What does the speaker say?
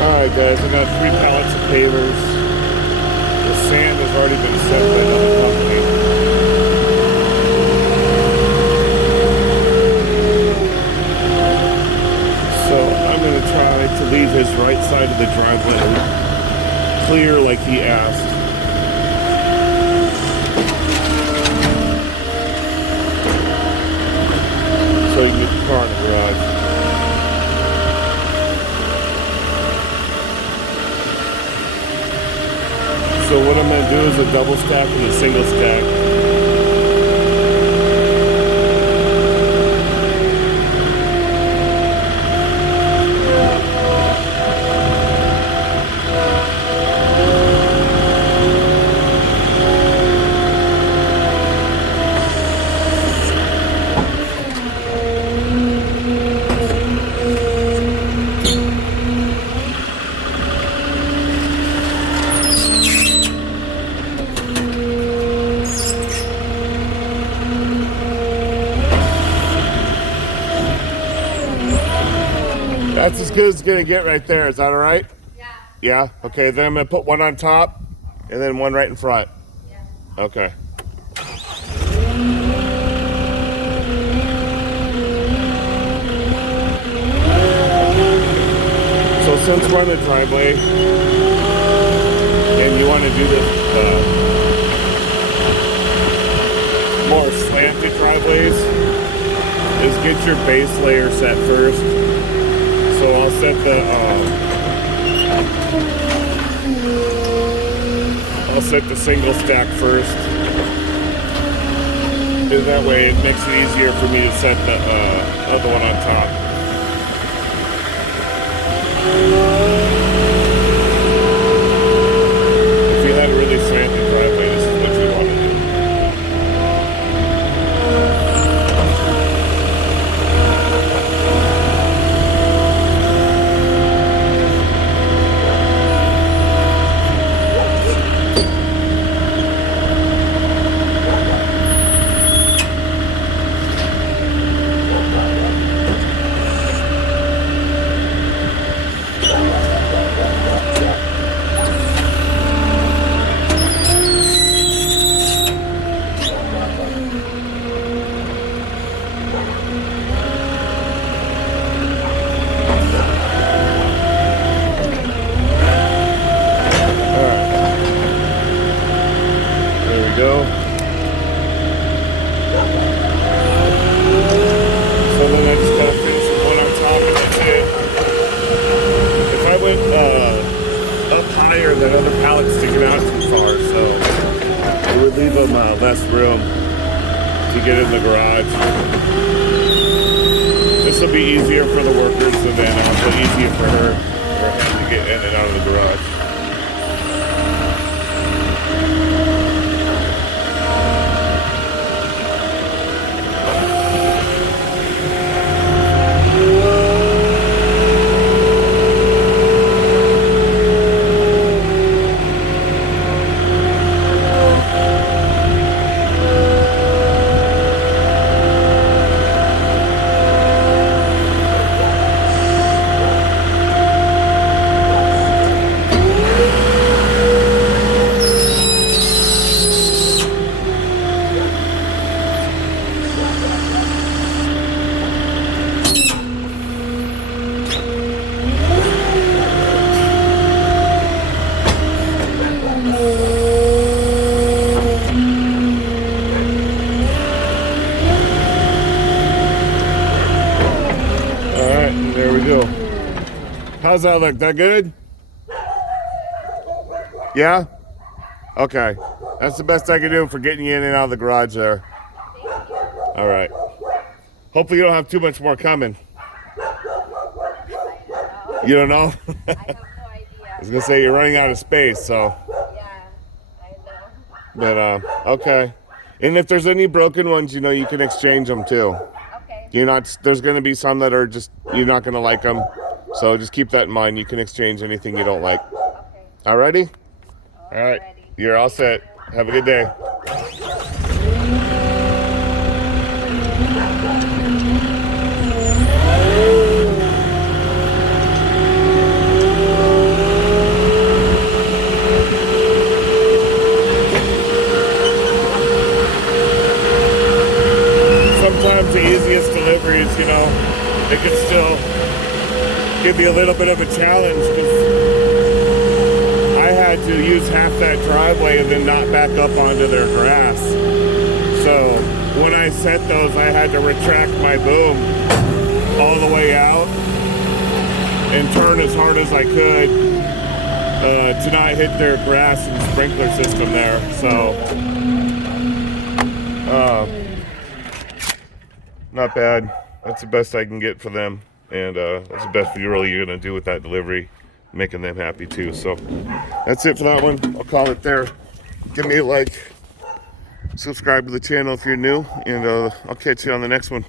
Alright guys, I got 3 pallets of pavers. The sand has already been sent by another company. So I'm going to try to leave his right side of the driveway clear like he asked. So you can get the car in the garage. So what I'm going to do is a double stack and a single stack. That's as good as it's gonna get right there. Is that all right? Yeah. Yeah? Okay, then I'm gonna put one on top and then one right in front. Yeah. Okay. So since we're on the driveway and you want to do this more slanted driveways, is get your base layer set first. So I'll set the single stack first. And that way it makes it easier for me to set the other one on top. If you had a really slanted driveway, this is what you want to do. Go. So then I just gotta finish with one on top and that's it. If I went up higher, that other pallet's sticking out too far, so it would leave them less room to get in the garage. This will be easier for the workers and then also easier for her or him to get in and out of the garage. How's that look? That good? Yeah? Okay. That's the best I can do for getting you in and out of the garage there. All right. Hopefully you don't have too much more coming. You don't know? I have no idea. I was going to say you're running out of space, so. Yeah, I know. But, okay. And if there's any broken ones, you know, you can exchange them too. Okay. There's going to be some that are just, you're not going to like them. So just keep that in mind. You can exchange anything you don't like. Okay. Alrighty? All right. You're all set. Have a good day. give me a little bit of a challenge because I had to use half that driveway and then not back up onto their grass. So when I set those, I had to retract my boom all the way out and turn as hard as I could to not hit their grass and sprinkler system there. So not bad. That's the best I can get for them, and that's the best you're really gonna do with that delivery, making them happy too. So that's it for that one. I'll call it there. Give me a like, subscribe to the channel if you're new, and I'll catch you on the next one.